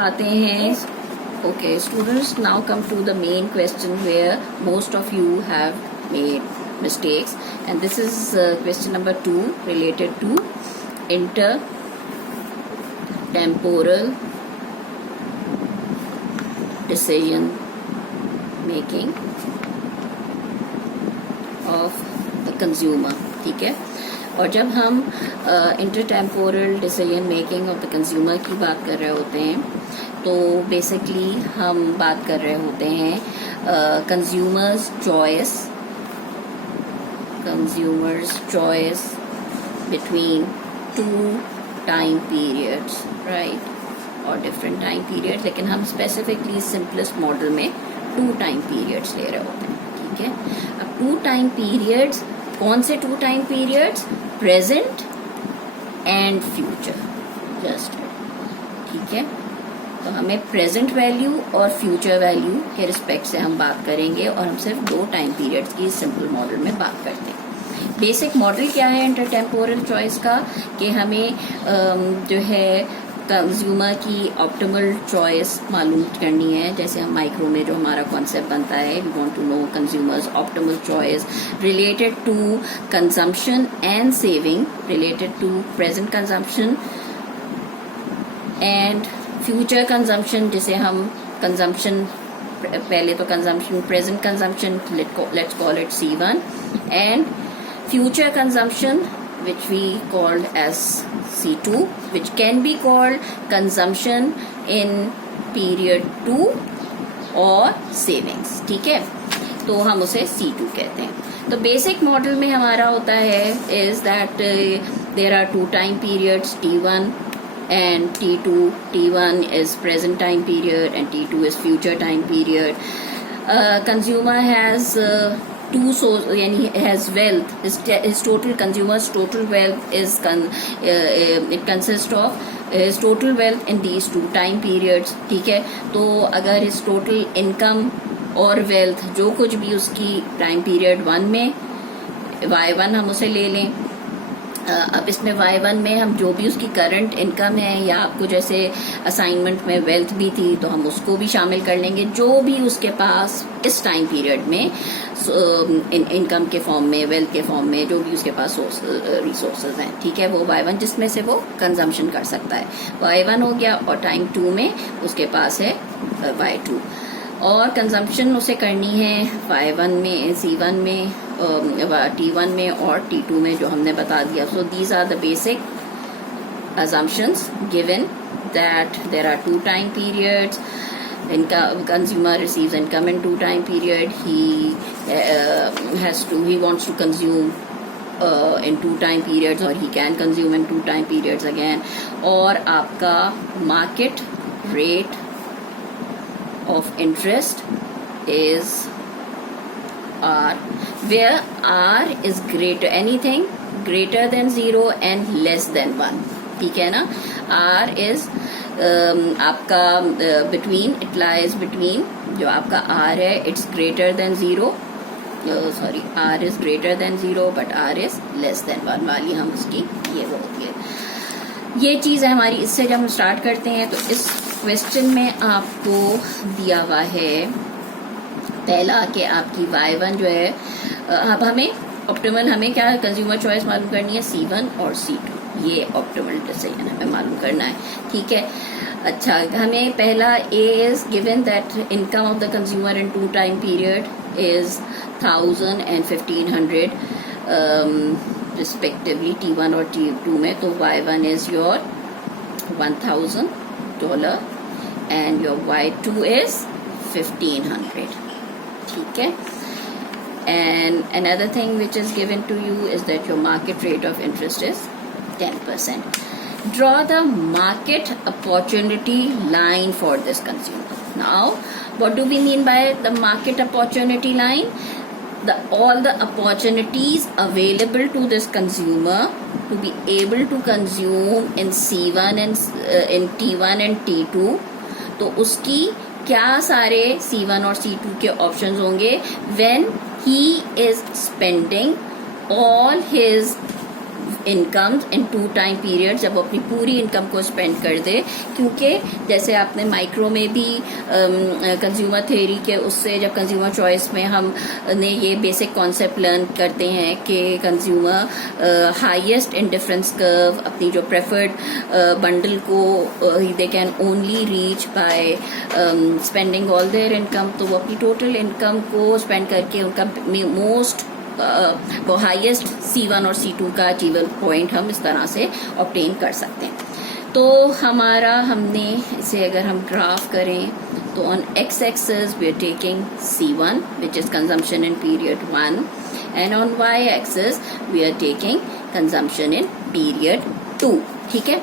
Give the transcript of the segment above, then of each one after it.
आते हैं. Okay, students, now come to the main question where most of you have made mistakes, and this is question number 2 related to intertemporal decision making of the consumer. ठीक है. और जब हम intertemporal decision making of the consumer की बात कर रहे होते हैं तो बेसिकली हम बात कर रहे होते हैं consumers choice between 2 time periods, right, और डिफरेंट टाइम पीरियड्स, लेकिन हम स्पेसिफिकली सिंपलेस्ट मॉडल में 2 टाइम पीरियड्स ले रहे होते हैं. ठीक है. अब 2 टाइम पीरियड्स, कौन से 2 time periods? Present and future. Just, ठीक है. तो हमें प्रेजेंट वैल्यू और फ्यूचर वैल्यू के रिस्पेक्ट से हम बात करेंगे और हम सिर्फ 2 टाइम पीरियड्स की सिंपल मॉडल में बात करते हैं. बेसिक मॉडल क्या है इंटरटेम्पोरल चॉइस का कि हमें जो है कंज्यूमर की ऑप्टिमल चॉइस मालूम करनी है. जैसे हम माइक्रो में जो हमारा कॉन्सेप्ट बनता है, we want to know consumers optimal choice related to consumption and saving, related to present consumption and future consumption, जिसे हम कंजम्पशन पहले तो consumption present consumption let's call it C1 and future consumption which we called as C2, which can be called consumption in period 2 और savings. ठीक है. तो हम उसे C2 कहते हैं. तो बेसिक मॉडल में हमारा होता है is that there are 2 time periods, T1 and T2. T1 is present time period and T2 is future time period. Consumer has 2 source, yani has wealth. His total consumer's total wealth is it consists of his total wealth in these 2 time periods. ठीक है. तो अगर his total income और wealth जो कुछ भी उसकी time period 1 में Y1 हम उसे ले लें. अब इसमें Y1 में हम जो भी उसकी करंट इनकम है या आपको जैसे असाइनमेंट में वेल्थ भी थी तो हम उसको भी शामिल कर लेंगे. जो भी उसके पास इस टाइम पीरियड में इनकम के फॉर्म में, वेल्थ के फॉर्म में जो भी उसके पास रिसोर्सेज हैं, ठीक है, वो Y1 जिसमें से वो कंजम्पशन कर सकता है. Y1 हो गया. और टाइम 2 में उसके पास है Y2 और कंजम्पशन उसे करनी है Y1 में, C1 में, T1 में और T2 में, जो हमने बता दिया. So these are the basic assumptions given that there are 2 time periods. Consumer receives income in 2 time period. He wants to consume in 2 time periods or he can consume in 2 time periods again. और आपका market rate of interest is R, where R is greater, anything greater than 0 and less than 1. ठीक है ना. R is आपका between, it lies between, जो आपका R है it's greater than 0, sorry, R is greater than 0 but R is less than 1 वाली हम उसकी ये वो होती है. ये चीज़ है हमारी. इससे जब हम स्टार्ट करते हैं तो इस क्वेश्चन में आपको दिया हुआ है पहला कि आपकी Y1 जो है, अब हमें ऑप्टिमल, हमें क्या कंज्यूमर चॉइस मालूम करनी है C1 और C2. ये ऑप्टिमल डिसीजन हमें मालूम करना है. ठीक है. अच्छा, हमें पहला A is given that income of the consumer in 2 time period is 1000 and 1500 respectively T1 और T2 में. तो Y1 is your $1000 and your Y2 is 1500. ठीक है. And another thing which is given to you is that your market rate of interest is 10%. Draw the market opportunity line for this consumer. Now, what do we mean by the market opportunity line? All the opportunities available to this consumer to be able to consume in C1 and in T1 and T2. तो उसकी क्या सारे C1 और C2 के options होंगे when he is spending all his income in 2 time period, जब वो अपनी पूरी इनकम को स्पेंड कर दे। क्योंकि जैसे आपने माइक्रो में भी कंज्यूमर थ्योरी के उससे, जब कंज्यूमर चॉइस में हम ने ये बेसिक कॉन्सेप्ट लर्न करते हैं कि कंज्यूमर हाईएस्ट इंडिफरेंस कर्व, अपनी जो प्रेफर्ड बंडल को they can only reach by spending all there income. तो वो अपनी टोटल इनकम को स्पेंड करके उनका मोस्ट वो हाईएस्ट C1 और C2 का अचीवेबल पॉइंट हम इस तरह से ऑब्टेन कर सकते हैं। तो हमारा हमने इसे अगर हम ग्राफ करें तो on x axis we are taking C1 which is consumption in period 1 and on y axis we are taking consumption in period 2। ठीक है,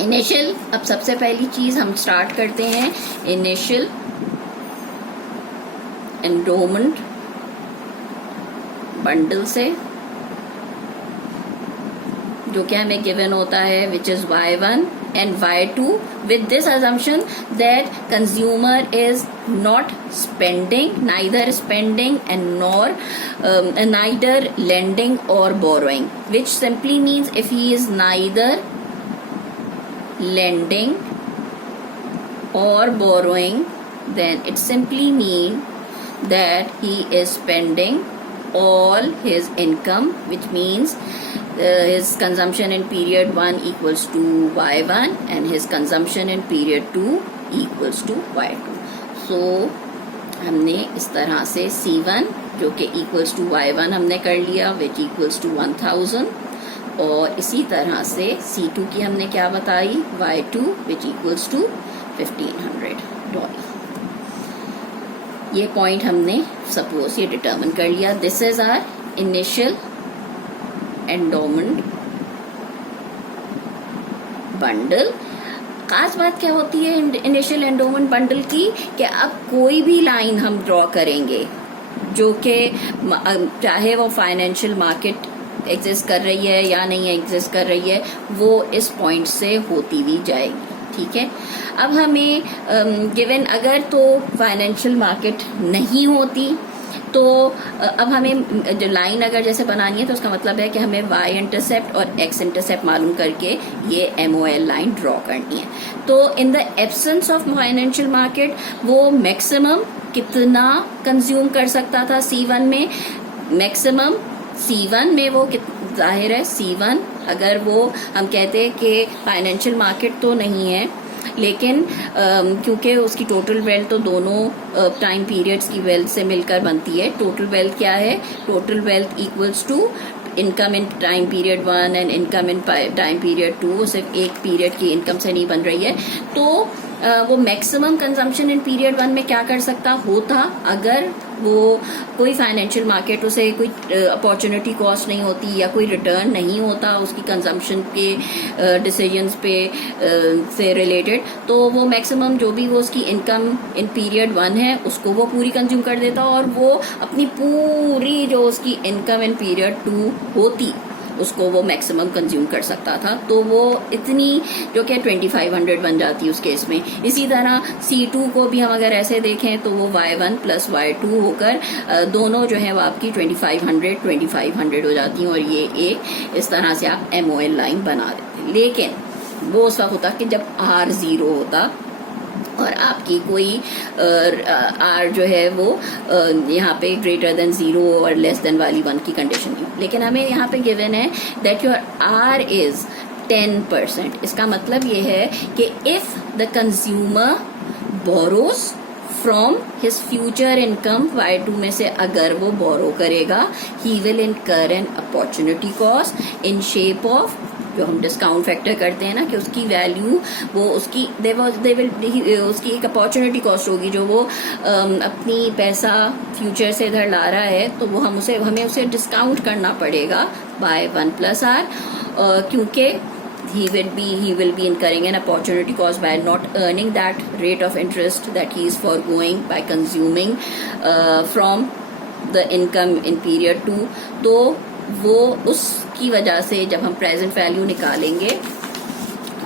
इनिशियल, अब सबसे पहली चीज हम स्टार्ट करते हैं इनिशियल एंडोमेंट बंडल से, जो कि हमें गिवन होता है which is y1 and y2 with this assumption that consumer is not spending, neither spending and nor neither lending or borrowing, which simply means if he is neither lending or borrowing, then it simply means that he is spending all his income, which means his consumption in period 1 equals to y1 and his consumption in period 2 equals to y2. So हमने इस तरह से C1 जो कि equals to y1 हमने कर लिया which equals to 1000, और इसी तरह से C2 की हमने क्या बताई, y2 which equals to $1500। ये पॉइंट हमने सपोज ये डिटरमिन कर लिया। This is our initial endowment bundle. खास बात क्या होती है इनिशियल एंडोमेंट बंडल की, कि अब कोई भी लाइन हम ड्रॉ करेंगे जो कि चाहे वो फाइनेंशियल मार्केट एग्जिस्ट कर रही है या नहीं एग्जिस्ट कर रही है, वो इस पॉइंट से होती भी जाएगी। ठीक है, अब हमें गिवन अगर तो फाइनेंशियल मार्केट नहीं होती तो अब हमें जो लाइन अगर जैसे बनानी है तो उसका मतलब है कि हमें y इंटरसेप्ट और x इंटरसेप्ट मालूम करके ये MOL लाइन ड्रॉ करनी है। तो in the absence of financial market वो मैक्सिमम कितना कंज्यूम कर सकता था C1 में, मैक्सिमम C1 में वो जाहिर है C1 अगर वो हम कहते हैं कि फाइनेंशियल मार्केट तो नहीं है, लेकिन क्योंकि उसकी टोटल वेल्थ तो दोनों टाइम पीरियड्स की वेल्थ से मिलकर बनती है। टोटल वेल्थ क्या है, total wealth equals to income in time period 1 and income in time period 2। वो सिर्फ एक पीरियड की इनकम से नहीं बन रही है। तो वो मैक्सिमम कंजम्पशन इन पीरियड 1 में क्या कर सकता होता, अगर वो कोई फाइनेंशियल मार्केट उसे कोई अपॉर्चुनिटी कॉस्ट नहीं होती या कोई रिटर्न नहीं होता उसकी कंजम्पशन के डिसीजंस पे से रिलेटेड, तो वो मैक्सिमम जो भी वो उसकी इनकम इन पीरियड 1 है उसको वो पूरी कंज्यूम कर देता, और वो अपनी पूरी जो उसकी इनकम इन पीरियड 2 होती उसको वो मैक्सिमम कंज्यूम कर सकता था। तो वो इतनी जो कि 2500 बन जाती है उस केस में। इसी तरह C2 को भी हम अगर ऐसे देखें तो वो y1 प्लस y2 होकर दोनों जो है वो आपकी 2500 हो जाती हैं, और ये एक इस तरह से आप MOL लाइन बना देते। लेकिन वो उस वक्त होता कि जब R0 होता और आपकी कोई R जो है वो यहाँ पे ग्रेटर देन 0 और लेस देन वाली 1 की कंडीशन नहीं। लेकिन हमें यहाँ पे गिवन है दैट योर R इज 10%। इसका मतलब ये है कि if the consumer borrows from his future income y2 में से अगर वो बोरो करेगा, ही विल इनकर an opportunity cost in shape of, जो हम डिस्काउंट फैक्टर करते हैं ना कि उसकी वैल्यू वो उसकी उसकी एक अपॉर्चुनिटी कॉस्ट होगी जो वो अपनी पैसा फ्यूचर से इधर ला रहा है, तो वो हमें उसे डिस्काउंट करना पड़ेगा बाय 1 प्लस R, क्योंकि he will be incurring an opportunity cost by not earning that rate of interest that he is foregoing by consuming from the income in period 2। तो वो उसकी वजह से जब हम प्रेजेंट वैल्यू निकालेंगे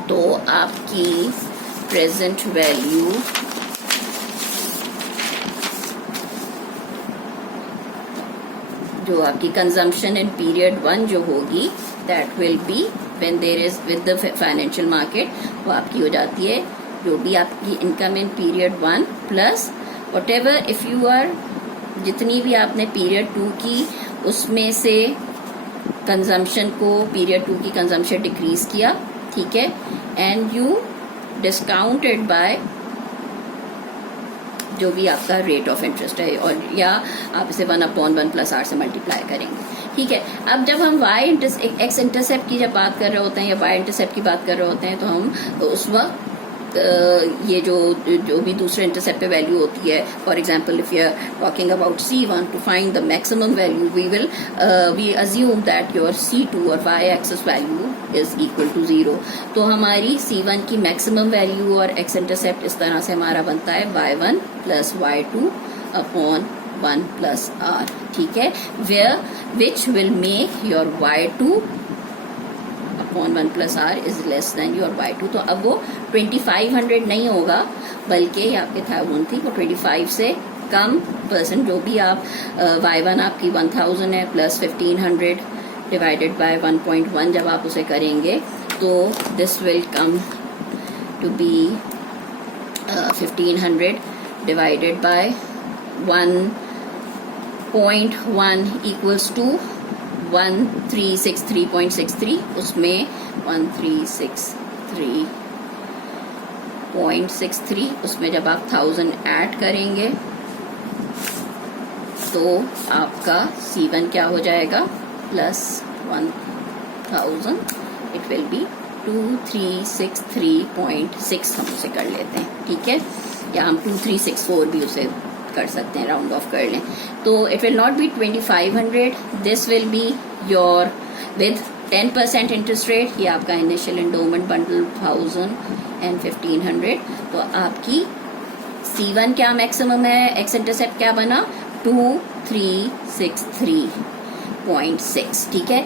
तो आपकी प्रेजेंट वैल्यू जो आपकी कंजम्पशन इन पीरियड 1 जो होगी that will be when there is with the financial market, वो आपकी हो जाती है जो भी आपकी income in period 1 plus whatever if you are, जितनी भी आपने पीरियड 2 की उसमें से कंजम्पशन को, पीरियड 2 की कंजम्पशन डिक्रीज किया, ठीक है, एंड यू डिस्काउंटेड बाय जो भी आपका रेट ऑफ इंटरेस्ट है, और या आप इसे 1/1 प्लस आर से मल्टीप्लाई करेंगे, ठीक है। अब जब हम एक्स इंटरसेप्ट की जब बात कर रहे होते हैं या वाई इंटरसेप्ट की बात कर रहे होते हैं, तो हम उस वक्त ये जो भी दूसरे इंटरसेप्ट पे वैल्यू होती है, for example if you are talking about C1 to find the maximum value, we assume that your C2 और y axis value is equal to 0। तो हमारी C1 की मैक्सिमम वैल्यू और एक्स इंटरसेप्ट इस तरह से हमारा बनता है y1 plus y2 upon 1 plus r, ठीक है, where which will make your y2 upon 1 plus r is less than your y2। तो अब वो 2500 नहीं होगा, बल्कि आपके 1000 थी, वो 25 से कम परसेंट, जो भी आप y1 आपकी 1000 है प्लस 1500 डिवाइडेड बाय 1.1 जब आप उसे करेंगे तो this will come to be 1500 divided by 1.1 equals to 1363.63, उसमें 1363.63 उसमें जब आप 1000 ऐड करेंगे तो आपका C1 क्या हो जाएगा, प्लस 1000, इट विल बी 2363.6 हम उसे कर लेते हैं, ठीक है, या हम 2364 भी उसे कर सकते हैं, राउंड ऑफ कर लें। तो it will not be 2500, this will be your with 10% interest rate, ये आपका इनिशियल एंडोमेंट बंडल 1000 एंड 1500। तो आपकी C1 क्या मैक्सिमम है, एक्स इंटरसेप्ट क्या बना 2363.6, ठीक है।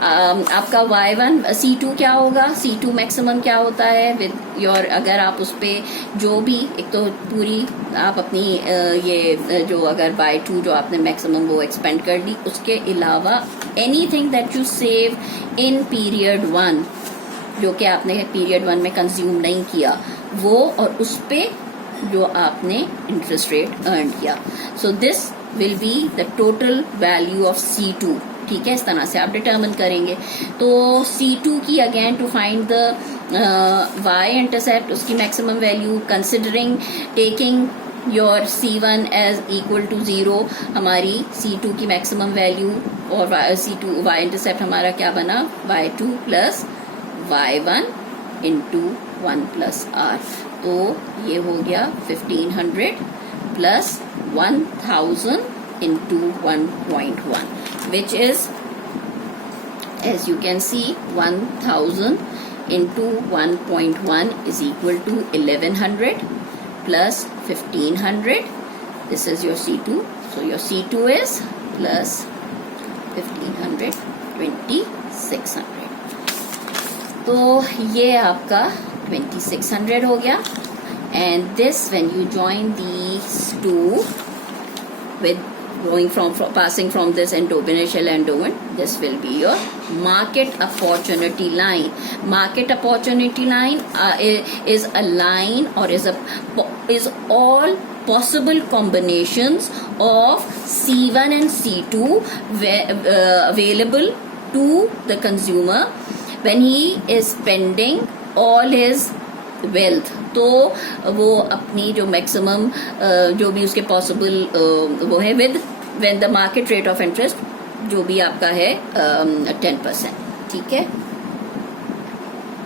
आपका y1 C2 क्या होगा, C2 मैक्सिमम क्या होता है विद योर, अगर आप उस पे जो भी एक तो पूरी आप अपनी ये जो अगर y2 जो आपने मैक्सिमम वो एक्सपेंड कर दी, उसके अलावा anything that you save in period 1 जो कि आपने पीरियड 1 में कंज्यूम नहीं किया वो, और उस पे जो आपने इंटरेस्ट रेट अर्न किया, so this will be the total value of C2, ठीक है। इस तरह से आप डिटर्मिन करेंगे। तो C2 की again to find the y intercept, उसकी maximum value considering taking your C1 as equal to 0, हमारी C2 की मैक्सिमम वैल्यू और C2 y इंटरसेप्ट हमारा क्या बना, y2 plus y1 into 1 plus r। तो ये हो गया 1500 plus 1000 into 1.1, which is, as you can see, 1000 into 1.1 is equal to 1100 plus 1500. This is your C2. So your C2 is plus 1500, 2600. तो ये आपका 2600 हो गया. And this, when you join these two with passing from this initial endowment, this will be your market opportunity line. Market opportunity line is a line or is all possible combinations of C1 and C2 available to the consumer when he is spending all his wealth. तो वो अपनी जो maximum जो भी उसके possible वो है with when the market rate of interest जो भी आपका है 10%, ठीक है.